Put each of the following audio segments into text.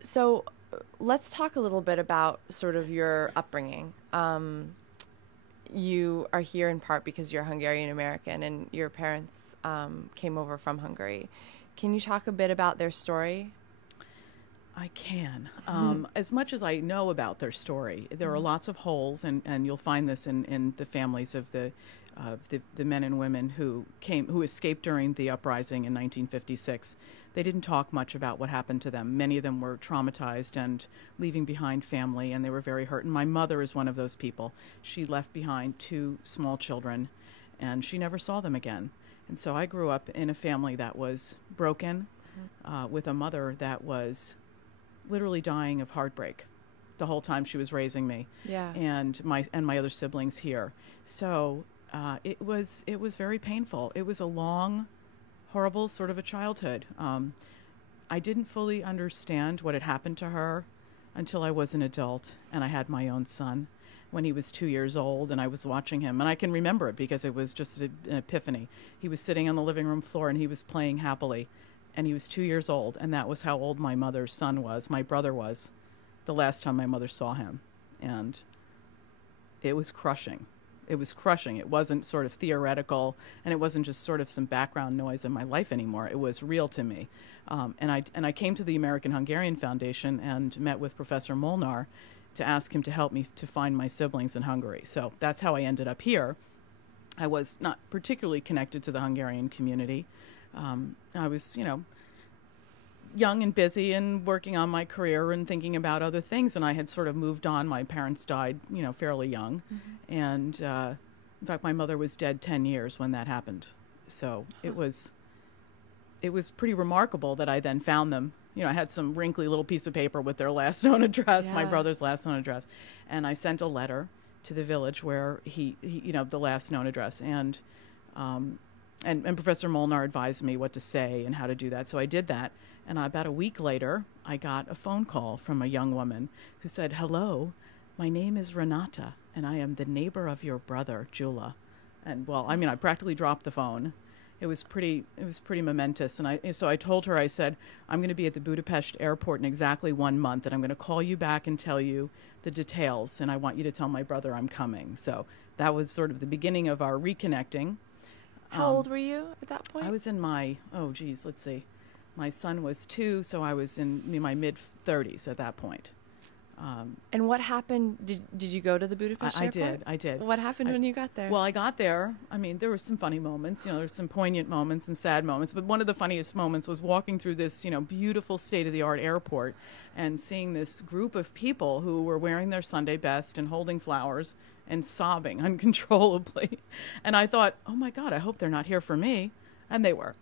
So let's talk a little bit about sort of your upbringing. You are here in part because you're Hungarian American and your parents came over from Hungary. Can you talk a bit about their story? I can. As much as I know about their story, there are lots of holes, and you'll find this in the families of the men and women who escaped during the uprising in 1956. They didn't talk much about what happened to them. Many of them were traumatized and leaving behind family, and they were very hurt. And my mother is one of those people. She left behind two small children, and she never saw them again. And so I grew up in a family that was broken, with a mother that was literally dying of heartbreak the whole time she was raising me. Yeah. And my other siblings here. So it was very painful. It was a long, horrible sort of a childhood. I didn't fully understand what had happened to her until I was an adult and I had my own son when he was 2 years old, and I was watching him, and I can remember it because it was just an epiphany. He was sitting on the living room floor and he was playing happily, and he was 2 years old, and that was how old my mother's son was, my brother was, the last time my mother saw him. And it was crushing. It was crushing. It wasn't sort of theoretical, and it wasn't just sort of some background noise in my life anymore. It was real to me. And I came to the American Hungarian Foundation and met with Professor Molnar to ask him to help me to find my siblings in Hungary. So that's how I ended up here. I was not particularly connected to the Hungarian community. I was, young and busy and working on my career and thinking about other things, and I had sort of moved on. My parents died, fairly young. Mm-hmm. And in fact, my mother was dead 10 years when that happened. So it was pretty remarkable that I then found them. I had some wrinkly little piece of paper with their last known address, my brother's last known address, and I sent a letter to the village where he the last known address, and Professor Molnar advised me what to say and how to do that. So I did that. And about a week later, I got a phone call from a young woman who said, "Hello, my name is Renata, and I am the neighbor of your brother, Jula." And I practically dropped the phone. It was pretty momentous. And so I told her, I said, "I'm going to be at the Budapest airport in exactly 1 month, and I'm going to call you back and tell you the details. And I want you to tell my brother I'm coming." So that was sort of the beginning of our reconnecting. How old were you at that point? I was in my, let's see. My son was 2, so I was in my mid-30s at that point. And what happened? Did you go to the Budapest airport? I did. What happened when you got there? Well, I got there. There were some funny moments. There were some poignant moments and sad moments. But one of the funniest moments was walking through this, beautiful state-of-the-art airport and seeing this group of people who were wearing their Sunday best and holding flowers and sobbing uncontrollably. And I thought, oh, my God, I hope they're not here for me. And they were.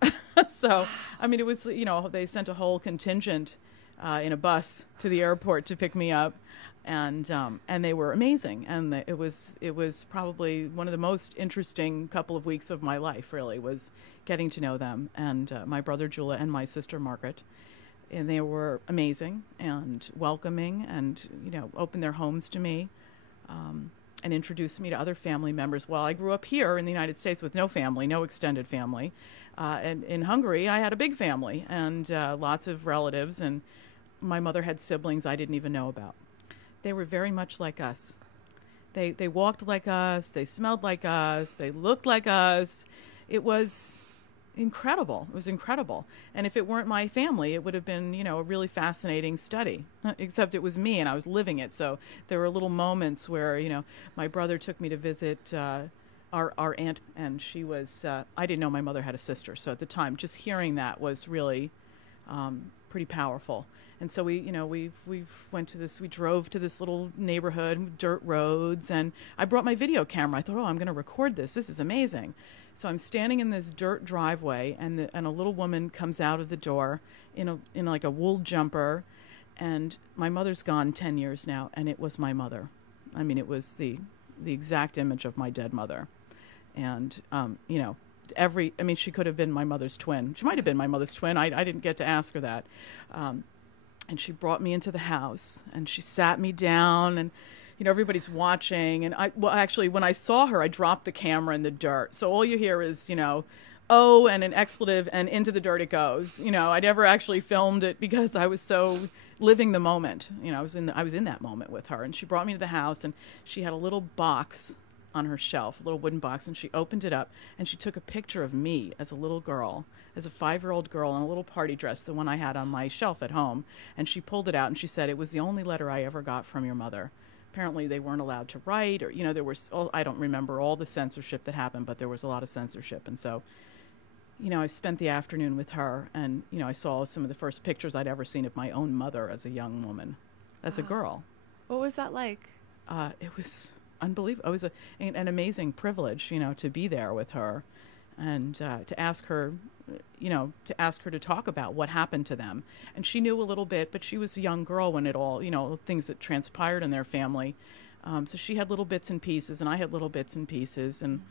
So, it was, they sent a whole contingent in a bus to the airport to pick me up. And they were amazing. And it was probably one of the most interesting couple of weeks of my life, really, was getting to know them. And my brother, Jula, and my sister, Margaret. And they were amazing and welcoming and, opened their homes to me. And introduced me to other family members. Well, I grew up here in the United States with no family, no extended family. And in Hungary, I had a big family and lots of relatives. And my mother had siblings I didn't even know about. They were very much like us. They walked like us. They smelled like us. They looked like us. It was incredible. It was incredible. And if it weren't my family, it would have been, a really fascinating study, except it was me and I was living it. So there were little moments where, my brother took me to visit our aunt, and she was, I didn't know my mother had a sister. So at the time, just hearing that was really pretty powerful. And so we drove to this little neighborhood with dirt roads, and I brought my video camera. I thought, I'm going to record this. This is amazing. So I'm standing in this dirt driveway, and a little woman comes out of the door in like a wool jumper, and my mother's gone 10 years now, and it was my mother. It was the exact image of my dead mother. And, she could have been my mother's twin. She might have been my mother's twin. I didn't get to ask her that. And she brought me into the house, and she sat me down, and, everybody's watching. And actually, when I saw her, I dropped the camera in the dirt. So all you hear is, oh and an expletive and into the dirt it goes. I never actually filmed it because I was so living the moment. I was in that moment with her, and she brought me to the house, and she had a little box on her shelf, a little wooden box, and she opened it up and she took a picture of me as a little girl, as a 5-year-old girl in a little party dress, the one I had on my shelf at home, and she pulled it out and she said, "It was the only letter I ever got from your mother." Apparently they weren't allowed to write, or there was, I don't remember all the censorship that happened, but there was a lot of censorship. And so I spent the afternoon with her, and I saw some of the first pictures I'd ever seen of my own mother as a young woman, as a girl. What was that like? It was unbelievable. It was an amazing privilege, to be there with her, and to ask her, to talk about what happened to them. And she knew a little bit, but she was a young girl when it all, things that transpired in their family. So she had little bits and pieces, and I had little bits and pieces, and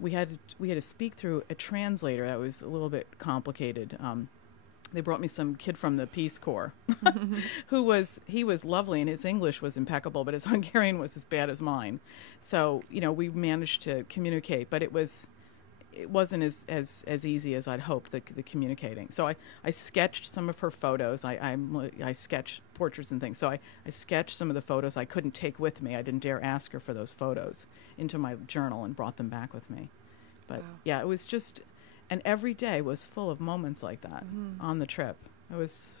we had to speak through a translator. That was a little bit complicated. They brought me some kid from the Peace Corps he was lovely, and his English was impeccable, but his Hungarian was as bad as mine. So, we managed to communicate, but it wasn't as easy as I'd hoped, the communicating. So I sketched some of her photos. I sketch portraits and things. So I sketched some of the photos I couldn't take with me. I didn't dare ask her for those photos into my journal, and brought them back with me. But wow. Yeah, it was just, and every day was full of moments like that on the trip. It was,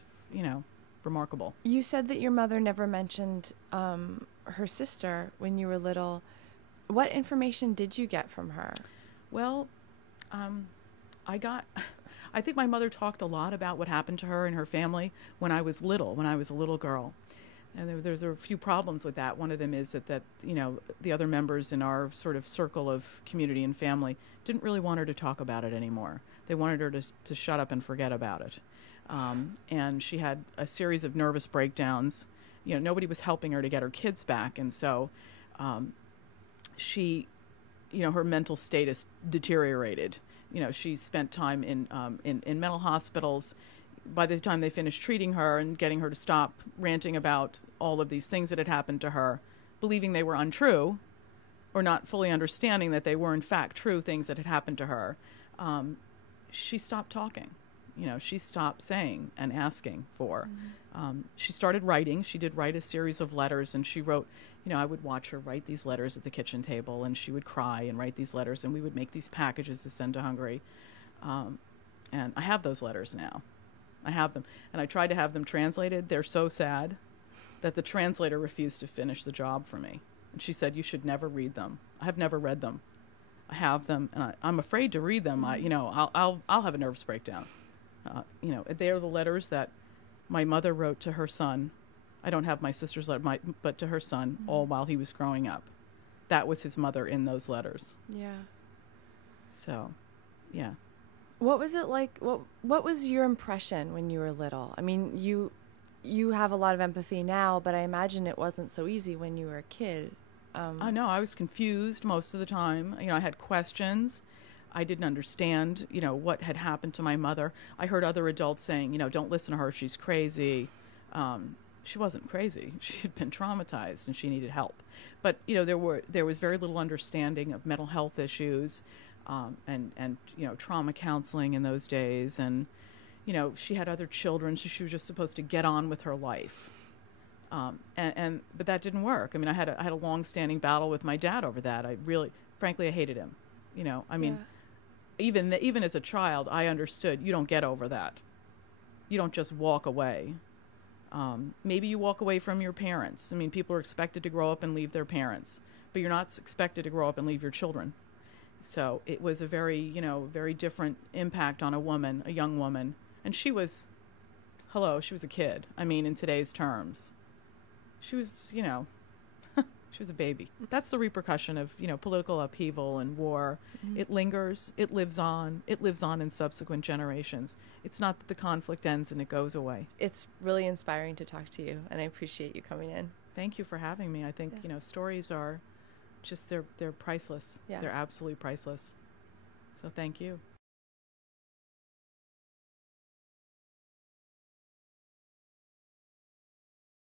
remarkable. You said that your mother never mentioned her sister when you were little. What information did you get from her? Well, I think my mother talked a lot about what happened to her and her family when I was a little girl. And there's a few problems with that. One of them is that the other members in our sort of circle of community and family didn't really want her to talk about it anymore. They wanted her to shut up and forget about it. And she had a series of nervous breakdowns. Nobody was helping her to get her kids back. And so she, her mental status deteriorated. She spent time in mental hospitals. By the time they finished treating her and getting her to stop ranting about all of these things that had happened to her, believing they were untrue, or not fully understanding that they were in fact true things that had happened to her, she stopped talking. She stopped saying and asking for. She started writing. She did write a series of letters, and she wrote, I would watch her write these letters at the kitchen table, and she would cry and write these letters, and we would make these packages to send to Hungary. And I have those letters now. I have them. And I tried to have them translated. They're so sad that the translator refused to finish the job for me. And she said, "You should never read them." I have never read them. I have them, and I'm afraid to read them. I'll have a nervous breakdown. They are the letters that my mother wrote to her son. I don't have my sister's letter, but to her son, all while he was growing up. That was his mother in those letters. Yeah. So, yeah. What was it like? What was your impression when you were little? I mean, you have a lot of empathy now, but I imagine it wasn't so easy when you were a kid. I know. I was confused most of the time. I had questions. I didn't understand, what had happened to my mother. I heard other adults saying, don't listen to her. She's crazy. She wasn't crazy. She had been traumatized and she needed help. But, there was very little understanding of mental health issues. And trauma counseling in those days, and she had other children, so she was just supposed to get on with her life, but that didn't work. I mean, I had a long-standing battle with my dad over that. Frankly, I hated him. Even as a child, I understood you don't get over that. You don't just walk away. Maybe you walk away from your parents. I mean, people are expected to grow up and leave their parents, but you're not expected to grow up and leave your children. So it was a very different impact on a young woman. And she was a kid. I mean, in today's terms. She was, she was a baby. That's the repercussion of, political upheaval and war. Mm-hmm. It lingers. It lives on. It lives on in subsequent generations. It's not that the conflict ends and it goes away. It's really inspiring to talk to you, and I appreciate you coming in. Thank you for having me. I think, stories are just, they're priceless. Yeah. They're absolutely priceless. So thank you.